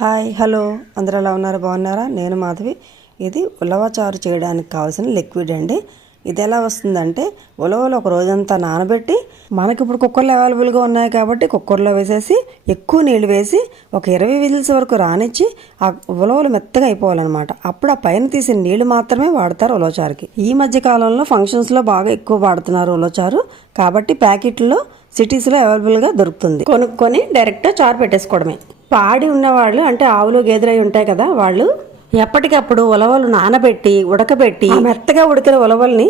Hi hello. అందరూ ఎలా ఉన్నారు? బాగున్నారా? నేను మాధవి. ఇది ఉలవచారు చేయడానికి కావాల్సిన లిక్విడ్ అండి. ఇది ఎలా వస్తుందంటే ఉలవలు ఒక రోజంతా నానబెట్టి మనకి ఇప్పుడు కుక్కర్లు అవైలబుల్గా ఉన్నాయి కాబట్టి కుక్కర్లో వేసేసి ఎక్కువ నీళ్ళు వేసి ఒక ఇరవై విజిల్స్ వరకు రానిచ్చి ఆ ఉలవలు మెత్తగా అయిపోవాలన్నమాట. అప్పుడు ఆ పైన తీసిన నీళ్ళు మాత్రమే వాడతారు ఉలవచారుకి ఈ మధ్య కాలంలో ఫంక్షన్స్లో బాగా ఎక్కువ వాడుతున్నారు ఉలవచారు కాబట్టి ప్యాకెట్లో సిటీస్లో అవైలబుల్గా దొరుకుతుంది. కొనుక్కొని డైరెక్ట్గా చారు పెట్టేసుకోవడమే. పాడి ఉన్నవాళ్ళు అంటే ఆవులు గేదెలు అయి ఉంటాయి కదా వాళ్ళు. ఎప్పటికప్పుడు ఉలవలు నానబెట్టి ఉడకబెట్టి మెత్తగా ఉడికిన ఉలవల్ని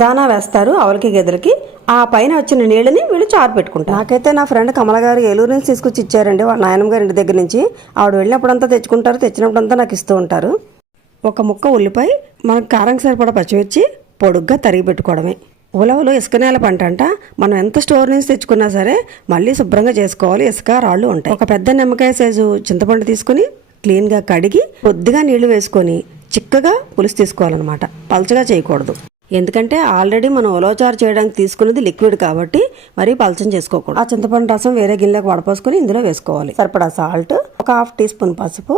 దానా వేస్తారు ఆవులకి గేదెలకి. ఆ పైన వచ్చిన నీళ్ళని వీళ్ళు చారు పెట్టుకుంటారు. నాకైతే నా ఫ్రెండ్ కమల గారు ఏలూరు నుంచి తీసుకొచ్చి ఇచ్చారండి. వాళ్ళ నాయనమ్మ గారి ఇంటి దగ్గర నుంచి. ఆవిడ వెళ్ళినప్పుడంతా తెచ్చుకుంటారు తెచ్చినప్పుడంతా నాకు ఇస్తూ ఉంటారు. ఒక ముక్క ఉల్లిపాయ మనకు కారం సరిపడా పచ్చిమిర్చి పొడుగ్గా తరిగి పెట్టుకోవడమే. ఉలవలు ఇసుక నేల పంట అంట. మనం ఎంత స్టోర్ నుంచి తెచ్చుకున్నా సరే మళ్ళీ శుభ్రంగా చేసుకోవాలి. ఇసుక రాళ్ళు ఉంటాయి. ఒక పెద్ద నిమ్మకాయ సైజు చింతపండు తీసుకుని క్లీన్గా కడిగి కొద్దిగా నీళ్ళు వేసుకొని చిక్కగా పులుసు తీసుకోవాలన్నమాట. పల్చగా చేయకూడదు. ఎందుకంటే ఆల్రెడీ మనం ఉలవచారు చేయడానికి తీసుకున్నది లిక్విడ్ కాబట్టి మరీ పలచం చేసుకోకూడదు. ఆ చింతపండు రసం వేరే గిన్నెలకు వడపోసుకొని ఇందులో వేసుకోవాలి. సరిపడా సాల్ట్ ఒక హాఫ్ టీ స్పూన్ పసుపు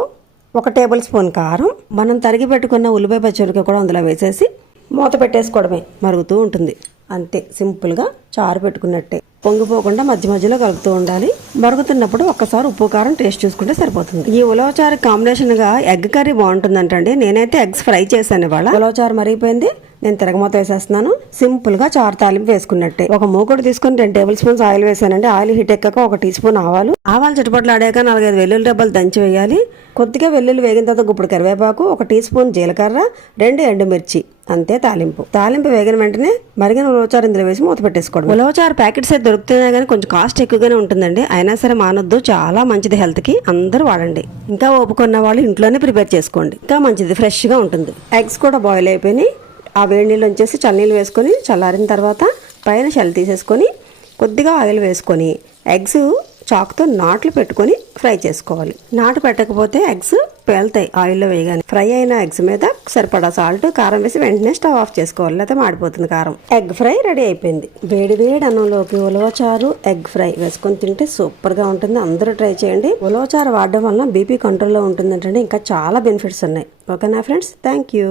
ఒక టేబుల్ స్పూన్ కారం. మనం తరిగి పెట్టుకున్న ఉల్లిపాయ పచ్చిమిరపకాయ కూడా అందులో వేసేసి మూత పెట్టేసుకోవడమే మరుగుతూ ఉంటుంది. అంతే సింపుల్గా చారు పెట్టుకున్నట్టే. పొంగిపోకుండా మధ్య మధ్యలో కలుపుతూ ఉండాలి. మరుగుతున్నప్పుడు ఒక్కసారి ఉప్పు కారం టేస్ట్ చూసుకుంటే సరిపోతుంది. ఈ ఉలవచారు కాంబినేషన్గా ఎగ్ కర్రీ బాగుంటుందంటండి. నేనైతే ఎగ్స్ ఫ్రై చేశాను ఇవాళ. ఉలవచారు మరిగిపోయింది. నేను తిరగమూత వేసేస్తున్నాను. సింపుల్గా చారు తాలింపు వేసుకున్నట్టే. ఒక మూకుడు తీసుకుని రెండు టేబుల్ స్పూన్స్ ఆయిల్ వేసానండి. ఆయిల్ హీట్ ఎక్కాక ఒక టీ స్పూన్ ఆవాలు. ఆవాలు చుట్టుపట్లు ఆడాక నాలుగైదు వెల్లుల్లి డబ్బాలు దంచి వేయాలి. కొద్దిగా వెల్లుల్లి వేగిన తర్వాత గుప్పుడు కరివేపాకు ఒక టీ స్పూన్ జీలకర్ర రెండు ఎండుమిర్చి అంతే తాలింపు. తాలింపు వేగిన వెంటనే మరిగిన ఉలవచారు ఇందులో వేసి మూత పెట్టేసుకోవడం ఉలవచారు ప్యాకెట్స్ అయితే దొరుకుతున్నాయి కానీ కొంచెం కాస్ట్ ఎక్కువగానే ఉంటుందండి. అయినా సరే మానొద్దు చాలా మంచిది హెల్త్కి అందరూ వాడండి. ఇంకా ఓపుకున్న వాళ్ళు ఇంట్లోనే ప్రిపేర్ చేసుకోండి. ఇంకా మంచిది ఫ్రెష్గా ఉంటుంది. ఎగ్స్ కూడా బాయిల్ అయిపోయినాయి. ఆ వేడి నీళ్ళు వచ్చేసి చల్లనీళ్ళు వేసుకొని చల్లారిన తర్వాత పైన షెల్ తీసేసుకొని కొద్దిగా ఆయిల్ వేసుకొని ఎగ్స్ చాకుతో నాట్లు పెట్టుకొని ఫ్రై చేసుకోవాలి. నాటు పెట్టకపోతే ఎగ్స్ పేలుతాయి ఆయిల్లో వేయగానే. ఫ్రై అయిన ఎగ్స్ మీద సరిపడా సాల్ట్ కారం వేసి వెంటనే స్టవ్ ఆఫ్ చేసుకోవాలి లేకపోతే మాడిపోతుంది కారం. ఎగ్ ఫ్రై రెడీ అయిపోయింది. వేడి వేడి అన్నంలోకి ఉలవచారు ఎగ్ ఫ్రై వేసుకొని తింటే సూపర్గా ఉంటుంది. అందరూ ట్రై చేయండి. ఉలవచారు వాడడం వల్ల బీపీ కంట్రోల్లో ఉంటుందంటే ఇంకా చాలా బెనిఫిట్స్ ఉన్నాయి. ఓకేనా ఫ్రెండ్స్? Thank you.